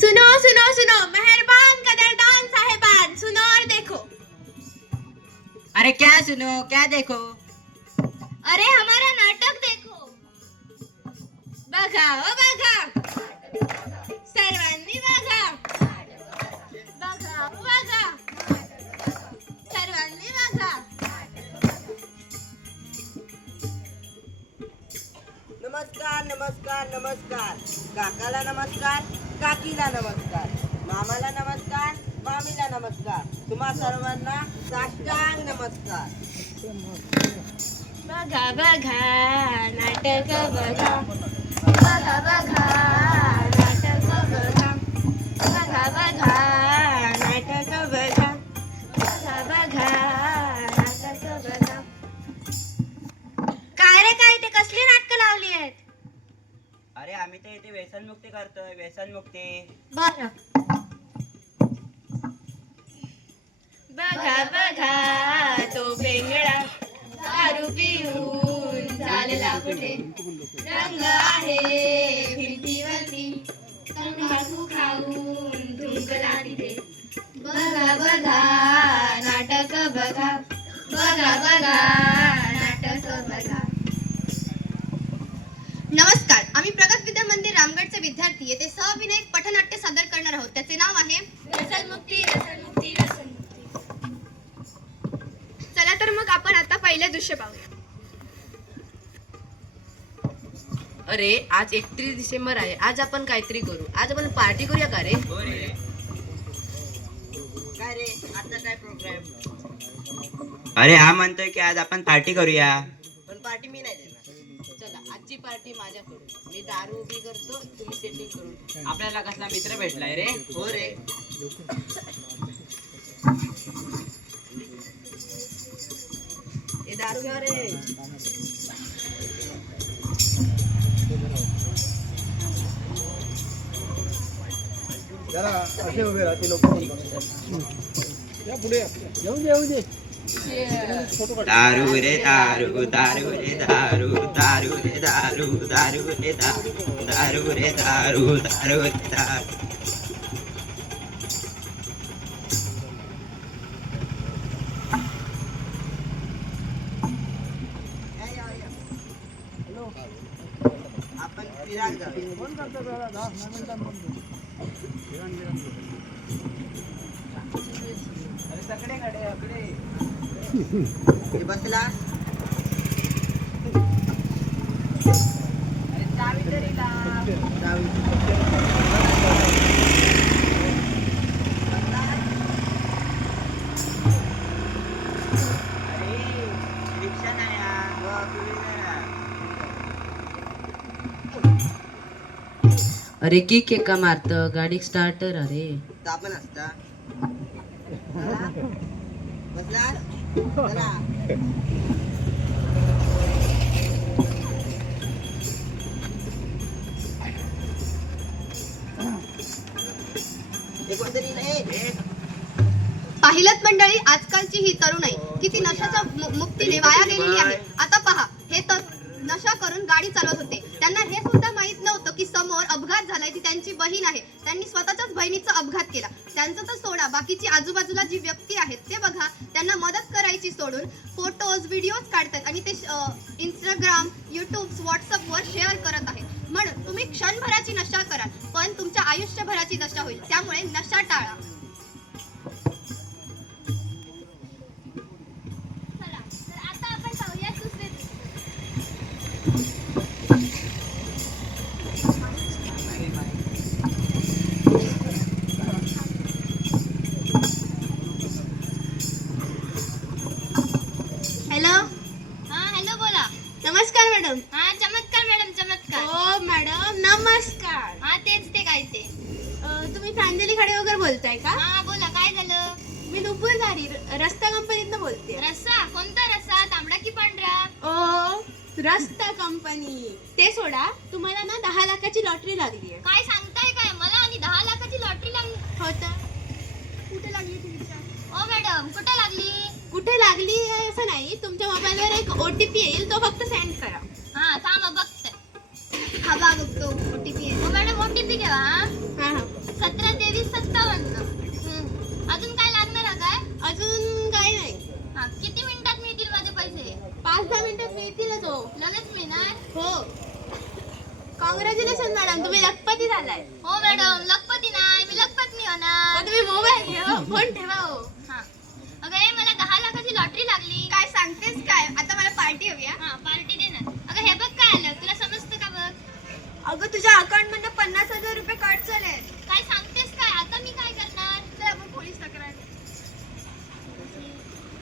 सुनो सुनो सुनो मेहरबान कदरदान साहेबान सुनो और देखो। अरे क्या सुनो क्या देखो? अरे हमारा नाटक देखो। बघा ओ बघा नमस्कार नमस्कार. काकाला नमस्कार काकीला नमस्कार. मामाला नमस्कार मामीला नमस्कार. तुम्हा सर्वांना साष्टांग नमस्कार. बघा बघा नाटक बघा. अरे आम्ही तर इथे व्यसनमुक्ती. करतोय बर. बघा बघा तो बेंगळा दारू पिऊन चालला कुठे? रंग आहे भिंतीवरती. तंबाखू खाऊन धुंकला तिथे. बघा बघा नाटक बघा. बघा बघा नाटक बघा. नमस्कार. आम्ही प्रगत विद्या मंदिर रामगडचे विद्यार्थी येथे सहअभिनय पथनाट्य सादर करणार आहोत. त्याचे नाव आहे व्यसनमुक्ती व्यसनमुक्ती व्यसनमुक्ती चला तर मग आपण आता पहिलं दृश्य पाहूया. अरे आज एकतीस डिसेंबर आहे. आज आपण काहीतरी करू. आज आपण पार्टी करूया का रे? काय रे? आता काय प्रोग्राम अरे हा म्हणतोय की आज आपण पार्टी करूया. पण पार्टी मी नाही देणार. चला आजची पार्टी माझ्याकडून. मी दारू उभी करतो तुम्ही सेटिंग करून. आपल्याला कसला मित्र भेटलाय रे? हो रे. हे दारू घ्या रे. दारू रे दारू दारू रे दारू दारू रे दारू दारू रे दारू दारू रे दारू दारू रे दारू आपण बसला. अरे की केक मारत. गाडी स्टार्टर अरे. आपण असता. पाहिलत मंडळी आजकालची ही तरुणाई किती नशाच्या मुक्तीने वाया गेलेली आहे. त्यांचं तर सोडा. बाकीची आजूबाजूला जी व्यक्ती आहेत ते बघा. त्यांना मदत करायची सोडून फोटोज व्हिडिओज काढतात आणि ते इंस्टाग्राम युट्यूब व्हॉट्सअपवर शेअर करत आहेत. म्हणून तुम्ही क्षणभराची नशा कराल पण तुमच्या आयुष्यभराची नशा होईल. त्यामुळे नशा टाळा. चला तर आता आपण पाहूया दुसरे मॅडम हा चमत्कार मॅडम चमत्कार. हो मॅडम नमस्कार. हा तेच ते काय ते. अ, तुम्ही प्रांजली खाडेवकर बोलताय का? हा बोला काय झालं? मी नुपूर झाली रस्ता कंपनीतनं बोलते. रस्सा कोणता रस्सा तांबडा की पांढरा? ओ रस्ता कंपनी. ते सोडा तुम्हाला ना दहा लाखाची लॉटरी लागली आहे. काय सांगताय काय? मला आणि दहा लाखाची लॉटरी लागली हो तर. मॅडम कुठे लागली? कुठे लागली आहे असं नाही. तुमच्या मोबाईलवर एक ओ टी पी येईल तो फक्त सेंड करा. हा? हा हा. सतरा तेवीस सत्तावन्न. अजून काय लागणार काय? अजून काही नाही. हा किती मिनिटात मिळतील माझे पैसे? पाच दहा मिनिटात मिळतीलच हो लगेच मिळणार? हो. कॉंग्रॅच्युलेशन मॅडम तुम्ही लखपती झालाय? हो मॅडम लखपती